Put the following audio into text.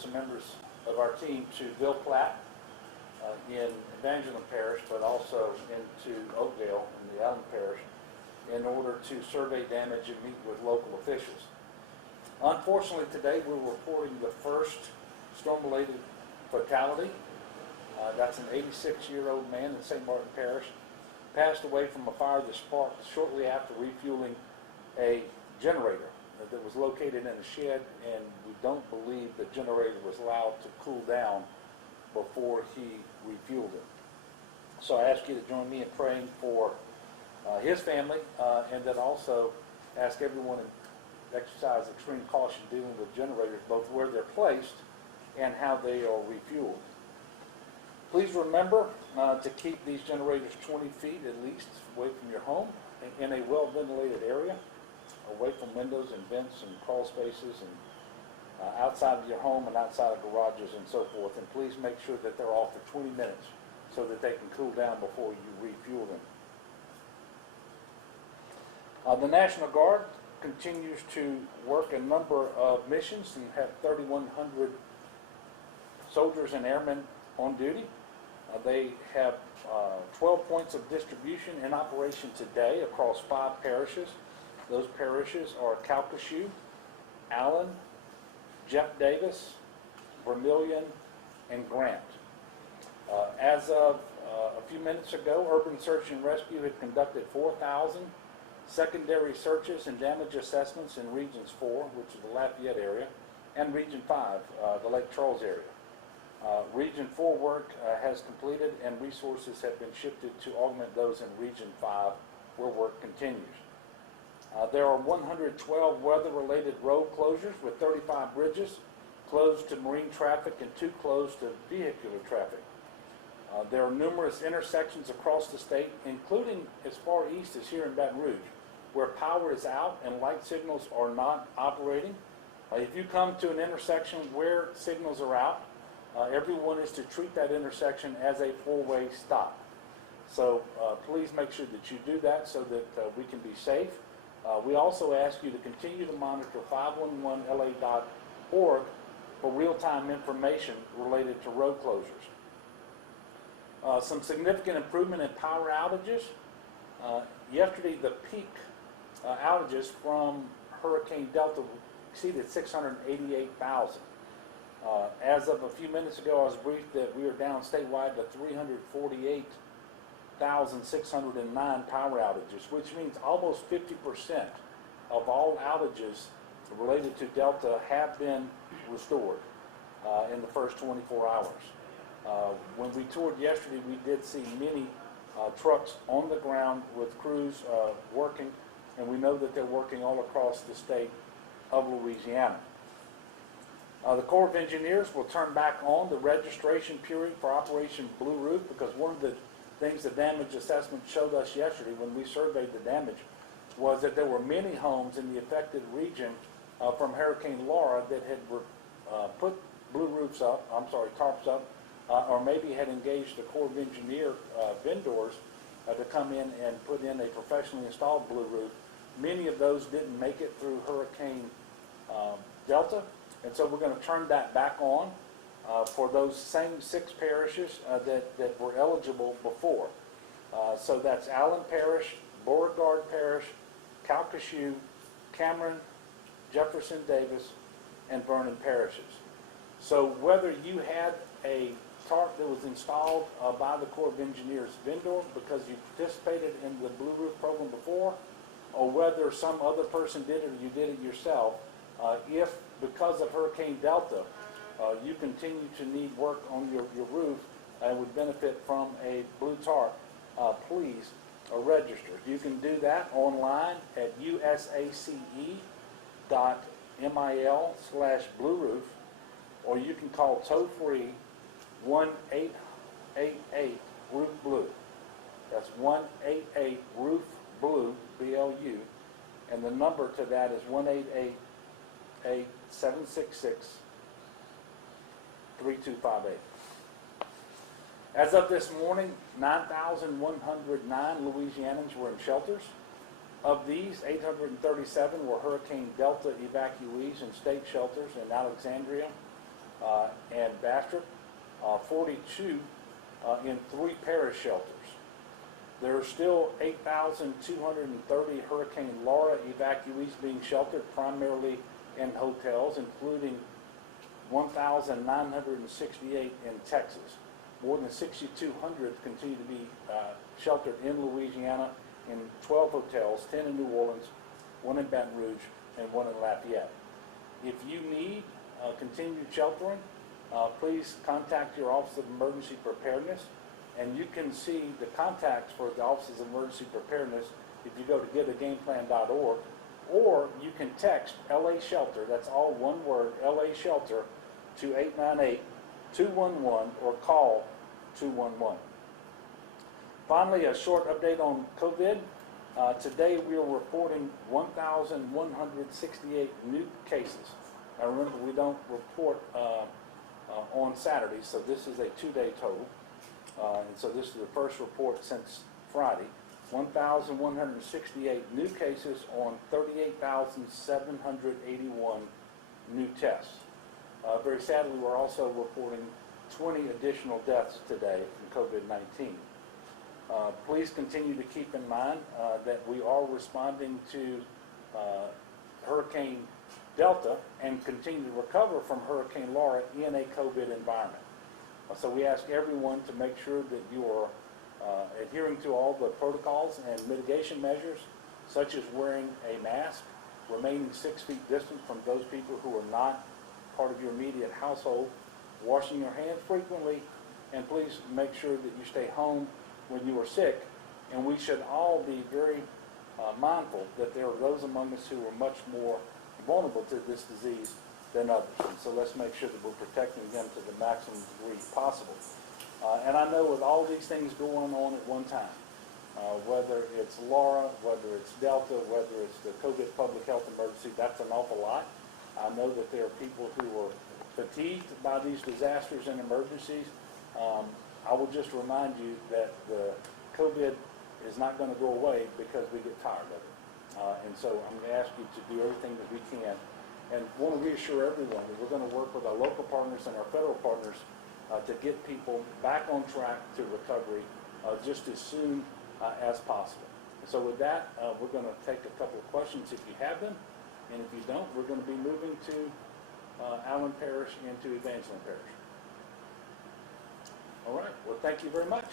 some members of our team to Bill Platt in Evangeline Parish, but also into Oakdale in the Allen Parish, in order to survey damage and meet with local officials. Unfortunately, today we're reporting the first storm-related fatality. That's an 86-year-old man in St. Martin Parish, passed away from a fire that sparked shortly after refueling a generator that was located in a shed, and we don't believe the generator was allowed to cool down before he refueled it. So I ask you to join me in praying for his family, and then also ask everyone to exercise extreme caution dealing with generators, both where they're placed and how they are refueled. Please remember to keep these generators 20 feet at least away from your home, in a well-ventilated area, away from windows and vents and crawl spaces, and outside of your home and outside of garages and so forth. And please make sure that they're off for 20 minutes so that they can cool down before you refuel them. The National Guard continues to work a number of missions and have 3,100 soldiers and airmen on duty. They have 12 points of distribution in operation today across 5 parishes. Those parishes are Calcasieu, Allen, Jeff Davis, Vermilion, and Grant. As of a few minutes ago, Urban Search and Rescue had conducted 4,000 secondary searches and damage assessments in Regions 4, which is the Lafayette area, and Region 5, the Lake Charles area. Region 4 work has completed, and resources have been shifted to augment those in Region 5, where work continues. There are 112 weather-related road closures, with 35 bridges closed to marine traffic and 2 closed to vehicular traffic. There are numerous intersections across the state, including as far east as here in Baton Rouge, where power is out and light signals are not operating. If you come to an intersection where signals are out, everyone is to treat that intersection as a 4-way stop. So please make sure that you do that so that we can be safe. We also ask you to continue to monitor 511la.org for real-time information related to road closures. Some significant improvement in power outages. Yesterday, the peak outages from Hurricane Delta exceeded 688,000. As of a few minutes ago, I was briefed that we are down statewide to 348,609 power outages, which means almost 50% of all outages related to Delta have been restored in the first 24 hours. When we toured yesterday, we did see many trucks on the ground with crews working, and we know that they're working all across the state of Louisiana. The Corps of Engineers will turn back on the registration period for Operation Blue Roof, because one of the things the damage assessment showed us yesterday when we surveyed the damage was that there were many homes in the affected region from Hurricane Laura that had put tarps up, or maybe had engaged the Corps of Engineer vendors to come in and put in a professionally installed blue roof. Many of those didn't make it through Hurricane Delta, and so we're going to turn that back on for those same 6 parishes that were eligible before. So that's Allen Parish, Beauregard Parish, Calcasieu, Cameron, Jefferson Davis, and Vernon parishes. So whether you had a tarp that was installed by the Corps of Engineers vendor because you participated in the Blue Roof program before, or whether some other person did it or you did it yourself, if because of Hurricane Delta you continue to need work on your roof and would benefit from a blue tarp, please register. You can do that online at usace.mil/Blue Roof, or you can call toll-free 1-888-ROOF-BLUE. That's 1-888-ROOF-BLUE, BLU, and the number to that is 1-888-766-3258. As of this morning, 9,109 Louisianans were in shelters. Of these, 837 were Hurricane Delta evacuees in state shelters in Alexandria, and Bastrop, 42 in 3 parish shelters. There are still 8,230 Hurricane Laura evacuees being sheltered primarily in hotels, including 1,968 in Texas. More than 6,200 continue to be sheltered in Louisiana in 12 hotels, 10 in New Orleans, 1 in Baton Rouge, and 1 in Lafayette. If you need continued sheltering, please contact your Office of Emergency Preparedness, and you can see the contacts for the Office of Emergency Preparedness if you go to getagameplan.org, or you can text LA Shelter, that's all one word, LA Shelter, to 898-211 or call 211. Finally, a short update on COVID. Today we are reporting 1,168 new cases. Now remember, we don't report on Saturdays, so this is a 2-day total. And so this is the first report since Friday. 1,168 new cases on 38,781 new tests. Very sadly, we're also reporting 20 additional deaths today from COVID-19. Please continue to keep in mind that we are responding to Hurricane Delta and continue to recover from Hurricane Laura in a COVID environment. So we ask everyone to make sure that you are adhering to all the protocols and mitigation measures, such as wearing a mask, remaining 6 feet distant from those people who are not part of your immediate household, washing your hands frequently, and please make sure that you stay home when you are sick. And we should all be very mindful that there are those among us who are much more vulnerable to this disease than others. And so let's make sure that we're protecting them to the maximum degree possible. And I know with all these things going on at one time, whether it's Laura, whether it's Delta, whether it's the COVID public health emergency, that's an awful lot. I know that there are people who are fatigued by these disasters and emergencies. I will just remind you that the COVID is not going to go away because we get tired of it. And so I'm going to ask you to do everything that we can, and want to reassure everyone that we're going to work with our local partners and our federal partners to get people back on track to recovery just as soon as possible. So with that, we're going to take a couple of questions if you have them, and if you don't, we're going to be moving to Allen Parish and to Evangeline Parish. All right, well, thank you very much.